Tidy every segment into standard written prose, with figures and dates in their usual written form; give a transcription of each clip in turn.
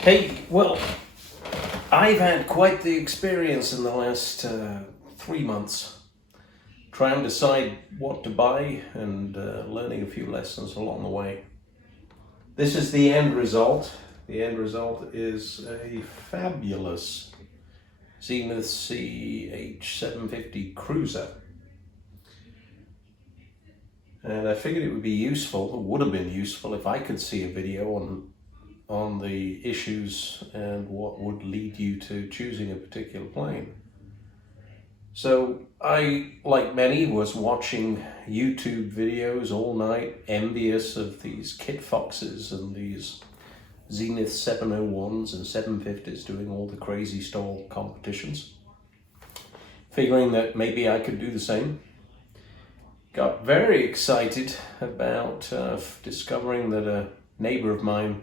Hey, well, I've had quite the experience in the last 3 months trying to decide what to buy and learning a few lessons along the way. This is the end result. The end result is a fabulous Zenith CH750 Cruiser. And I figured it would be useful, it would have been useful if I could see a video on the issues and what would lead you to choosing a particular plane. So I, like many, was watching YouTube videos all night, envious of these Kitfoxes and these Zenith 701s and 750s doing all the crazy stall competitions, figuring that maybe I could do the same. Got very excited about discovering that a neighbor of mine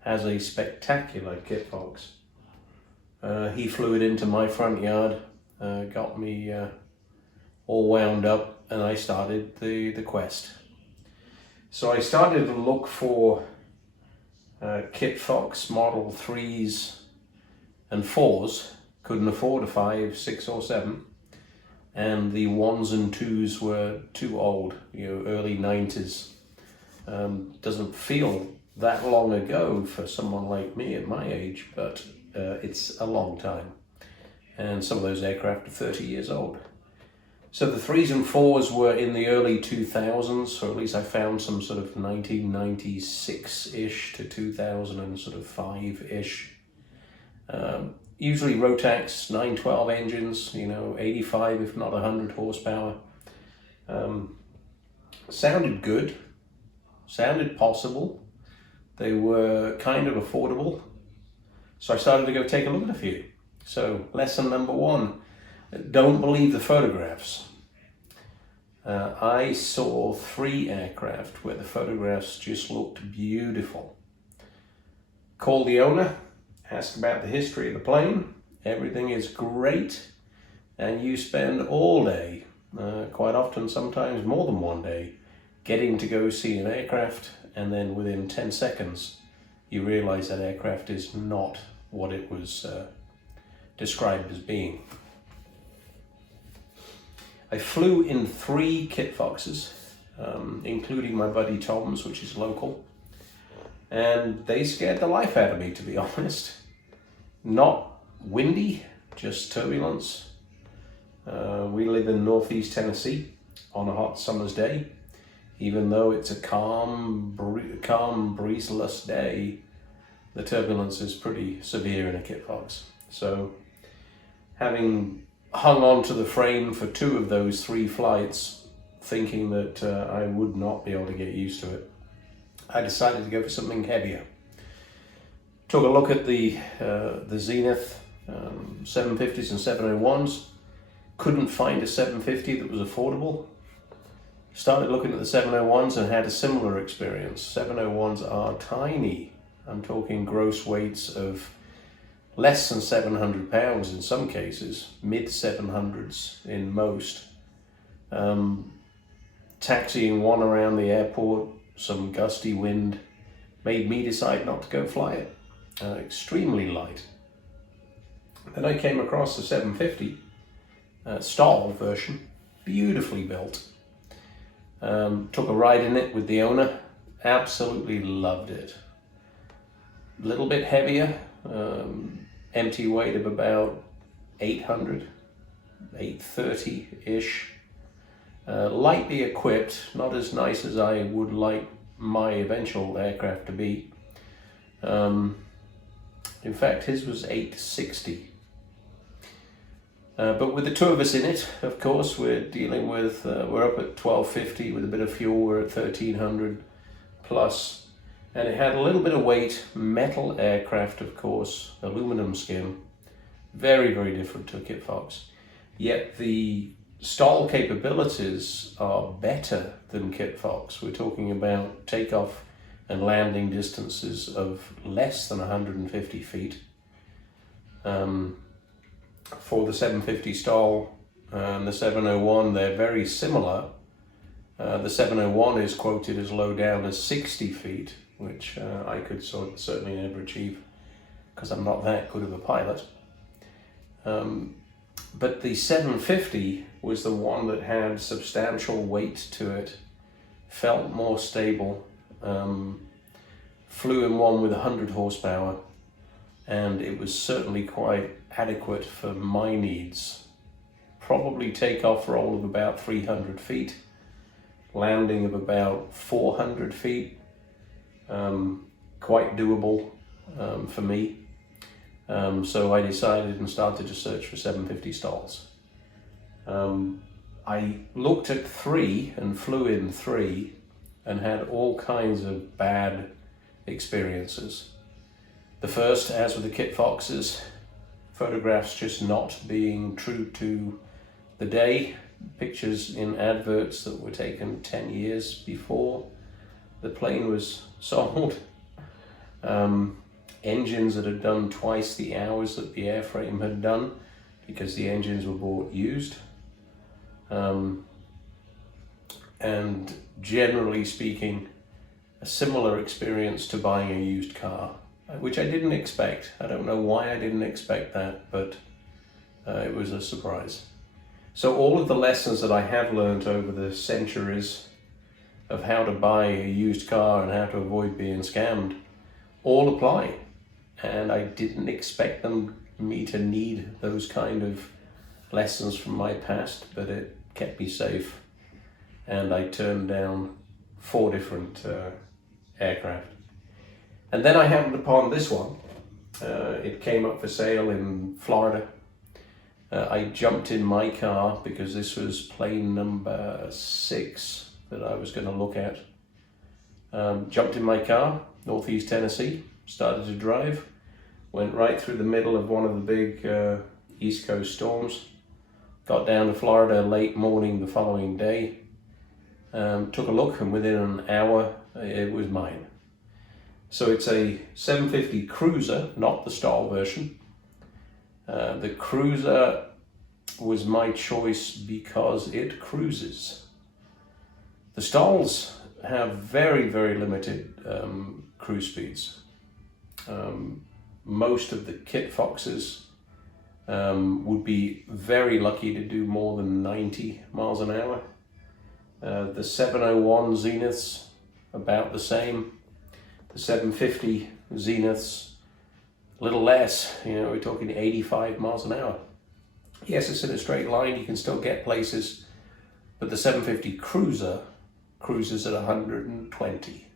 has a spectacular Kitfox. He flew it into my front yard, got me all wound up, and I started the quest. So I started to look for Kitfox Model 3s and 4s, couldn't afford a 5, 6 or 7, and the 1s and 2s were too old, early 90s. Doesn't feel that long ago for someone like me at my age, but it's a long time. And some of those aircraft are 30 years old. So the 3s and 4s were in the early 2000s, or at least I found some sort of 1996-ish to 2005-ish. Usually Rotax 912 engines, 85 if not 100 horsepower. Sounded good, sounded possible. They were kind of affordable. So I started to go take a look at a few. So lesson number 1, don't believe the photographs. I saw 3 aircraft where the photographs just looked beautiful. Called the owner, asked about the history of the plane. Everything is great, and you spend all day, quite often sometimes more than one day, getting to go see an aircraft, and then within 10 seconds you realize that aircraft is not what it was described as being. I flew in 3 Kitfoxes, including my buddy Tom's, which is local, and they scared the life out of me, to be honest. Not windy, just turbulence. We live in northeast Tennessee on a hot summer's day. Even though it's a calm, breezeless day, the turbulence is pretty severe in a Kitfox. So having hung on to the frame for 2 of those 3 flights, thinking that I would not be able to get used to it, I decided to go for something heavier. Took a look at the Zenith 750s and 701s. Couldn't find a 750 that was affordable. Started looking at the 701s and had a similar experience. 701s are tiny. I'm talking gross weights of less than 700 pounds in some cases, mid 700s in most. Taxiing one around the airport, some gusty wind made me decide not to go fly it. Extremely light. Then I came across the 750 stall version, beautifully built. Took a ride in it with the owner, absolutely loved it. A little bit heavier, empty weight of about 800, 830-ish. Lightly equipped, not as nice as I would like my eventual aircraft to be. In fact, his was 860. But with the 2 of us in it, of course, we're dealing with, we're up at 1250 with a bit of fuel, we're at 1300 plus. And it had a little bit of weight, metal aircraft, of course, aluminum skin. Very, very different to a Kitfox. Yet the stall capabilities are better than Kitfox. We're talking about takeoff and landing distances of less than 150 feet. For the 750 stall and the 701, they're very similar. The 701 is quoted as low down as 60 feet, which I could certainly never achieve. because I'm not that good of a pilot. But the 750 was the one that had substantial weight to it, felt more stable, flew in one with 100 horsepower, and it was certainly quite adequate for my needs. Probably takeoff roll of about 300 feet, landing of about 400 feet, quite doable for me. So I decided and started to search for 750 stalls. I looked at 3 and flew in 3 and had all kinds of bad experiences. The first, as with the Kitfoxes, photographs just not being true to the day, pictures in adverts that were taken 10 years before the plane was sold, engines that had done twice the hours that the airframe had done because the engines were bought used, and generally speaking, a similar experience to buying a used car, which I didn't expect. I don't know why I didn't expect that, but it was a surprise. So all of the lessons that I have learned over the centuries of how to buy a used car and how to avoid being scammed all apply. And I didn't expect me to need those kind of lessons from my past, but it kept me safe. And I turned down 4 different aircraft. And then I happened upon this one. It came up for sale in Florida. I jumped in my car because this was plane number 6 that I was going to look at. Jumped in my car, Northeast Tennessee, started to drive, went right through the middle of one of the big East Coast storms, got down to Florida late morning the following day, took a look, and within an hour it was mine. So it's a 750 Cruiser, not the stall version. The Cruiser was my choice because it cruises. The stalls have very, very limited cruise speeds. Most of the Kitfoxes would be very lucky to do more than 90 miles an hour. The 701 Zeniths, about the same. The 750 Zeniths, a little less, we're talking 85 miles an hour. Yes, it's in a straight line, you can still get places, but the 750 Cruiser cruises at 120,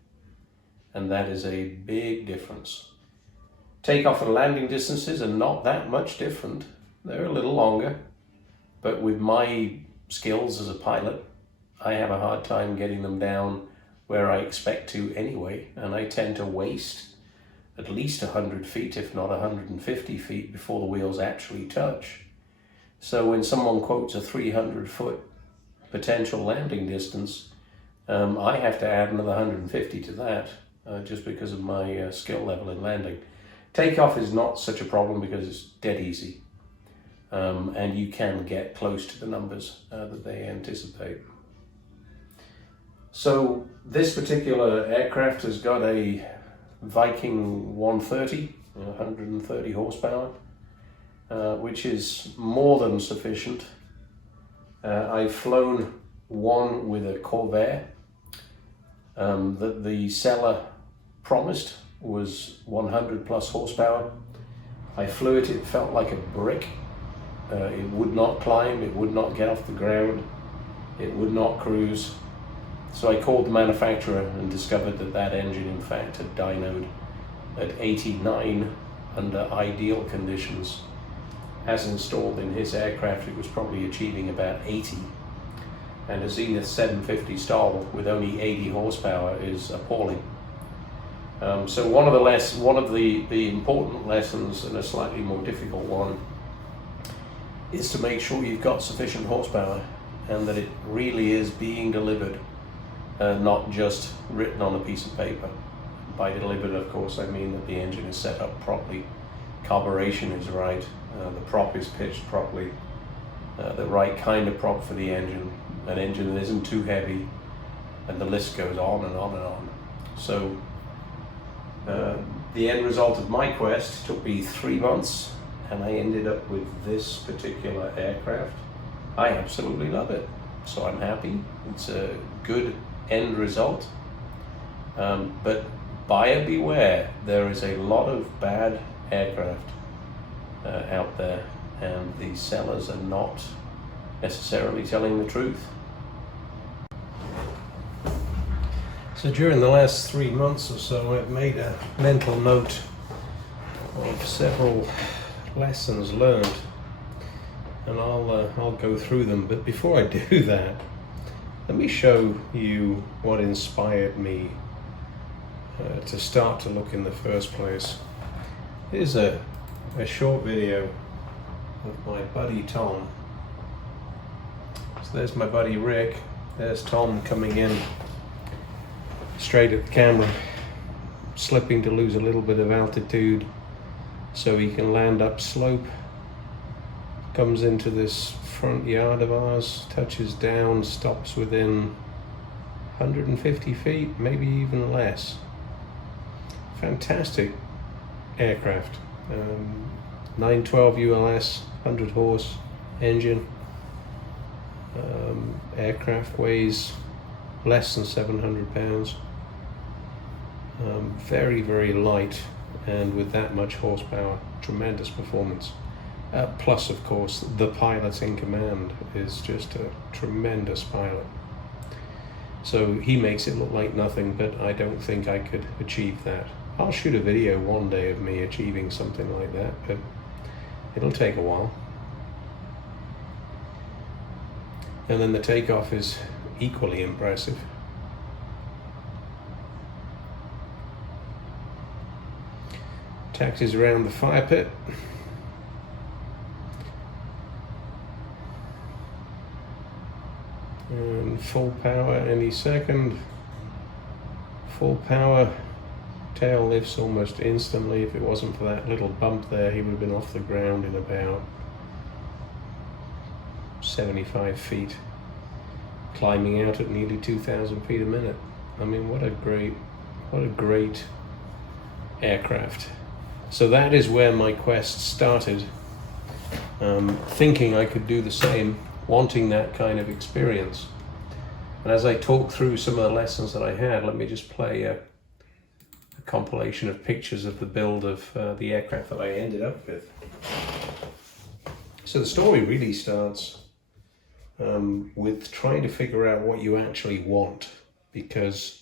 and that is a big difference. Takeoff and landing distances are not that much different. They're a little longer, but with my skills as a pilot, I have a hard time getting them down where I expect to anyway, and I tend to waste at least 100 feet, if not 150 feet, before the wheels actually touch. So when someone quotes a 300-foot potential landing distance, I have to add another 150 to that, just because of my skill level in landing. Takeoff is not such a problem because it's dead easy, and you can get close to the numbers that they anticipate. So this particular aircraft has got a Viking 130, 130 horsepower, which is more than sufficient. I've flown one with a Corvair that the seller promised was 100 plus horsepower. I flew it, it felt like a brick. It would not climb, it would not get off the ground, it would not cruise. So I called the manufacturer and discovered that that engine in fact had dynoed at 89 under ideal conditions. As installed in his aircraft, it was probably achieving about 80. And a Zenith 750 stall with only 80 horsepower is appalling. So one of the important lessons, and a slightly more difficult one, is to make sure you've got sufficient horsepower and that it really is being delivered, not just written on a piece of paper. By delivered, of course, I mean that the engine is set up properly, carburation is right, the prop is pitched properly, the right kind of prop for the engine, an engine that isn't too heavy, and the list goes on and on and on. So The end result of my quest took me 3 months, and I ended up with this particular aircraft. I absolutely love it, so I'm happy. It's a good end result. But buyer beware, there is a lot of bad aircraft out there, and the sellers are not necessarily telling the truth. So during the last 3 months or so, I've made a mental note of several lessons learned, and I'll go through them. But before I do that, let me show you what inspired me to start to look in the first place. Here's a short video of my buddy Tom. So there's my buddy Rick, there's Tom coming in straight at the camera, slipping to lose a little bit of altitude so he can land up slope, comes into this front yard of ours, touches down, stops within 150 feet, maybe even less. Fantastic aircraft. 912 ULS, 100 horse engine. Aircraft weighs less than 700 pounds. Very, very light, and with that much horsepower, tremendous performance. Plus, of course, the pilot in command is just a tremendous pilot. So he makes it look like nothing, but I don't think I could achieve that. I'll shoot a video one day of me achieving something like that, but it'll take a while. And then the takeoff is equally impressive. Taxis around the fire pit. And full power any second. Full power. Tail lifts almost instantly. If it wasn't for that little bump there, he would have been off the ground in about 75 feet, climbing out at nearly 2,000 feet a minute. I mean, what a great aircraft. So that is where my quest started, thinking I could do the same, wanting that kind of experience. And as I talk through some of the lessons that I had, let me just play a compilation of pictures of the build of the aircraft that I ended up with. So the story really starts with trying to figure out what you actually want, because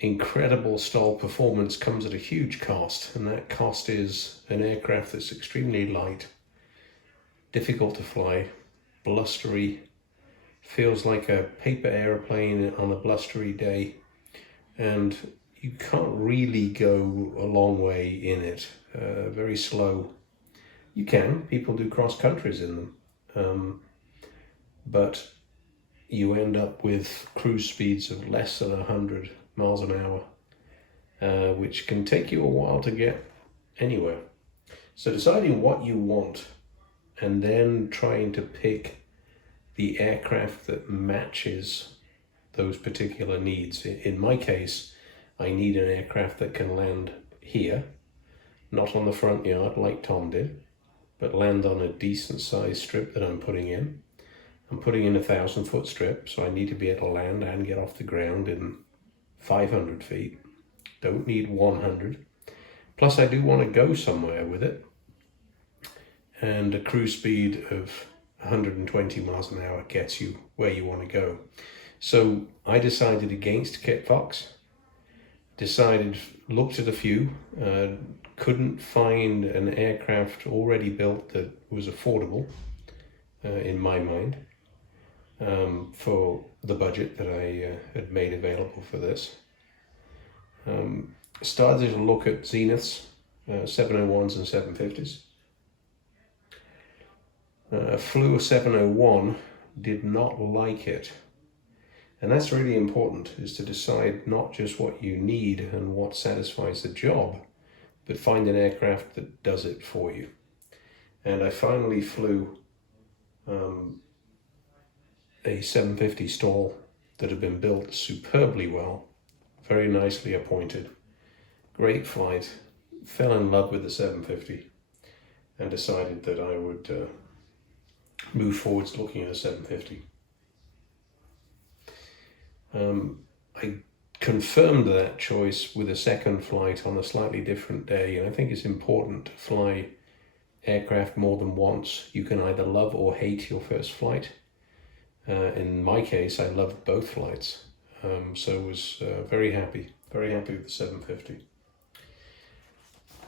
incredible stall performance comes at a huge cost, and that cost is an aircraft that's extremely light, difficult to fly, blustery, feels like a paper airplane on a blustery day, and you can't really go a long way in it. Very slow. You can, people do cross countries in them, but you end up with cruise speeds of less than 100 miles an hour, which can take you a while to get anywhere. So deciding what you want and then trying to pick the aircraft that matches those particular needs. In my case, I need an aircraft that can land here, not on the front yard like Tom did, but land on a decent sized strip that I'm putting in. I'm putting in a 1,000-foot strip, so I need to be able to land and get off the ground in 500 feet. Don't need 100. Plus I do want to go somewhere with it. And a cruise speed of 120 miles an hour gets you where you want to go. So I decided against Kitfox. Looked at a few, couldn't find an aircraft already built that was affordable, in my mind, for the budget that I had made available for this. Started to look at Zeniths, 701s and 750s. Flew a 701, did not like it. And that's really important, is to decide not just what you need and what satisfies the job, but find an aircraft that does it for you. And I finally flew a 750 stall that had been built superbly well, very nicely appointed, great flight, fell in love with the 750 and decided that I would move forwards looking at a 750. I confirmed that choice with a second flight on a slightly different day, and I think it's important to fly aircraft more than once. You can either love or hate your first flight. In my case, I loved both flights, so was very happy with the 750.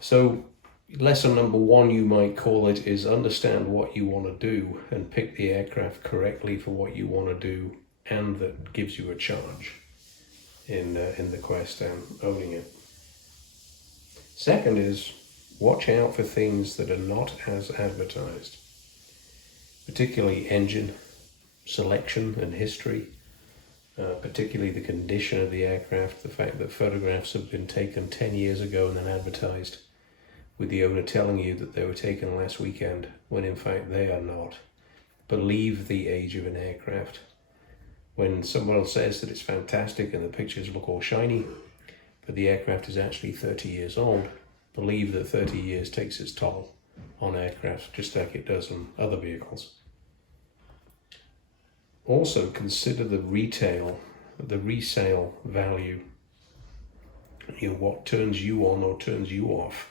So lesson number one, you might call it, is understand what you want to do and pick the aircraft correctly for what you want to do, and that gives you a charge in the quest and owning it. Second is watch out for things that are not as advertised, particularly engine selection and history, particularly the condition of the aircraft, the fact that photographs have been taken 10 years ago and then advertised with the owner telling you that they were taken last weekend, when in fact they are not. Believe the age of an aircraft. When someone says that it's fantastic and the pictures look all shiny, but the aircraft is actually 30 years old, believe that 30 years takes its toll on aircraft, just like it does on other vehicles. Also consider the resale value. What turns you on or turns you off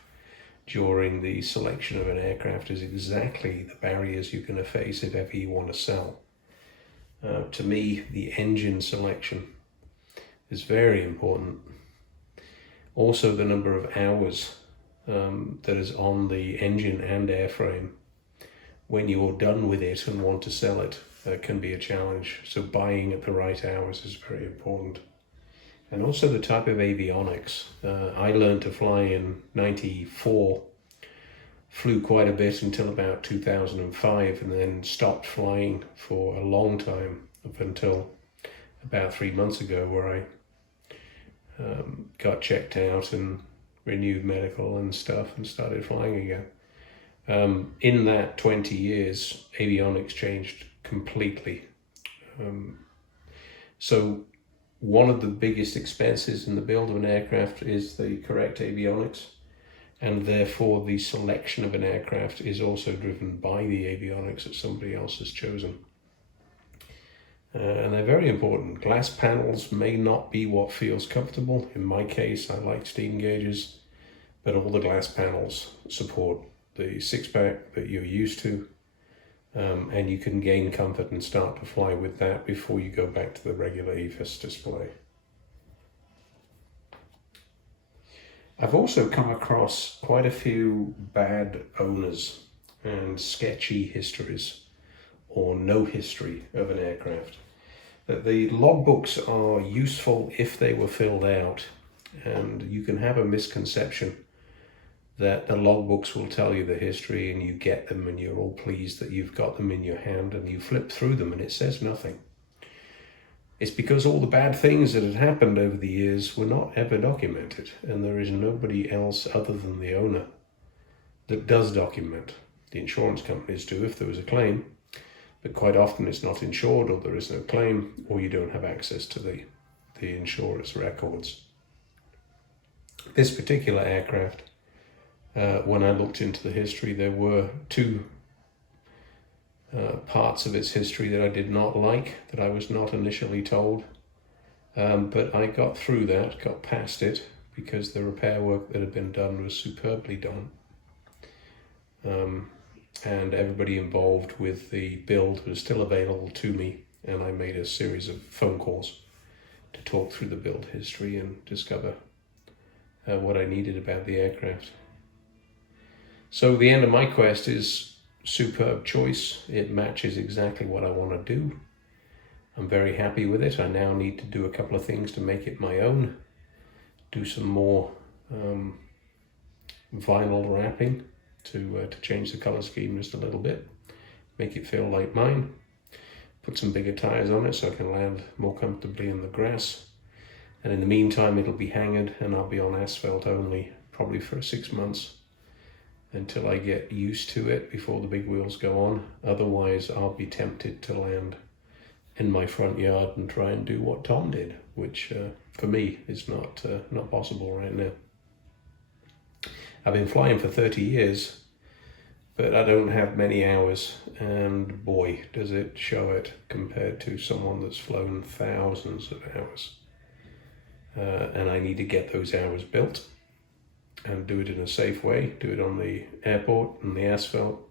during the selection of an aircraft is exactly the barriers you're going to face if ever you want to sell. To me, the engine selection is very important. Also, the number of hours that is on the engine and airframe when you're done with it and want to sell it can be a challenge. So buying at the right hours is very important. And also the type of avionics. I learned to fly in '94, flew quite a bit until about 2005, and then stopped flying for a long time up until about 3 months ago, where I got checked out and renewed medical and stuff and started flying again. In that 20 years, avionics changed completely. So one of the biggest expenses in the build of an aircraft is the correct avionics, and therefore the selection of an aircraft is also driven by the avionics that somebody else has chosen. And they're very important. Glass panels may not be what feels comfortable. In my case, I like steam gauges, but all the glass panels support the six-pack that you're used to, and you can gain comfort and start to fly with that before you go back to the regular EFIS display. I've also come across quite a few bad owners and sketchy histories or no history of an aircraft. That the logbooks are useful if they were filled out, and you can have a misconception that the logbooks will tell you the history and you get them and you're all pleased that you've got them in your hand, and you flip through them and it says nothing. It's because all the bad things that had happened over the years were not ever documented, and there is nobody else other than the owner that does document. The insurance companies do if there was a claim, but quite often it's not insured, or there is no claim, or you don't have access to the insurer's records. This particular aircraft, when I looked into the history, there were two parts of its history that I did not like, that I was not initially told, but I got through that, got past it, because the repair work that had been done was superbly done, and everybody involved with the build was still available to me, and I made a series of phone calls to talk through the build history and discover what I needed about the aircraft. So the end of my quest is superb choice. It matches exactly what I want to do. I'm very happy with it. I now need to do a couple of things to make it my own. Do some more vinyl wrapping to change the color scheme just a little bit, make it feel like mine. Put some bigger tires on it so I can land more comfortably in the grass. And in the meantime, it'll be hanged and I'll be on asphalt only, probably for 6 months, until I get used to it before the big wheels go on. Otherwise, I'll be tempted to land in my front yard and try and do what Tom did, which for me is not possible right now. I've been flying for 30 years, but I don't have many hours, and boy, does it show it compared to someone that's flown thousands of hours. And I need to get those hours built and do it in a safe way, do it on the airport and the asphalt,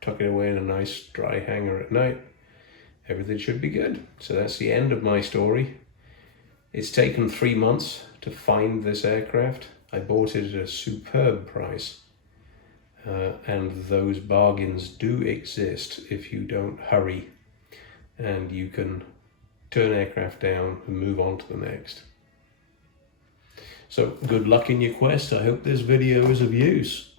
tuck it away in a nice dry hangar at night. Everything should be good. So that's the end of my story. It's taken 3 months to find this aircraft. I bought it at a superb price. And those bargains do exist if you don't hurry, and you can turn aircraft down and move on to the next. So good luck in your quest. I hope this video is of use.